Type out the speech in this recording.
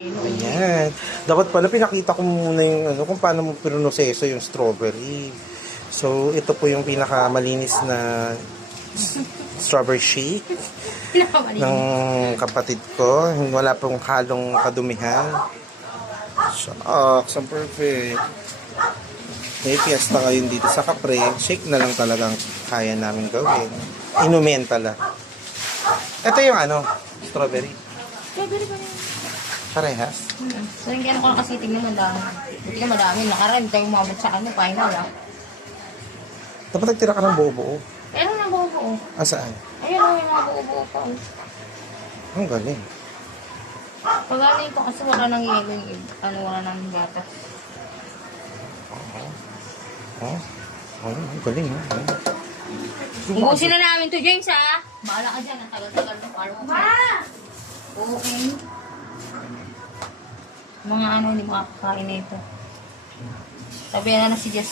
Ayan. Dapat pala pinakita ko muna yung kung paano mo pinunoseso yung strawberry. So, ito po yung pinakamalinis na strawberry shake ng kapatid ko. Wala pong halong kadumihan. Shucks, ang perfect. May fiesta ngayon dito sa Capre. Shake na lang talagang kaya namin gawin. Inumin pala. Ito yung strawberry. Strawberry ba yun? Parehas. So, yung gano'n ko lang kasi tingnan madami. Buti ka madami. Nakaraan tayo umabot sa final lang. Dapat nagtira ka ng buo-buo. Meron na buo-buo. Saan? Ayun o, may mga buo-buo pa. Ang galing. Pag ano ito kasi wala nang yelo yung wala nang gatas. Ang galing. Ubusin na namin to, James, ha? Bahala ka dyan. Ang tagal-tagal ng palo mo. Okay. Mga hindi makakakain na ito. Sabi na si Jess.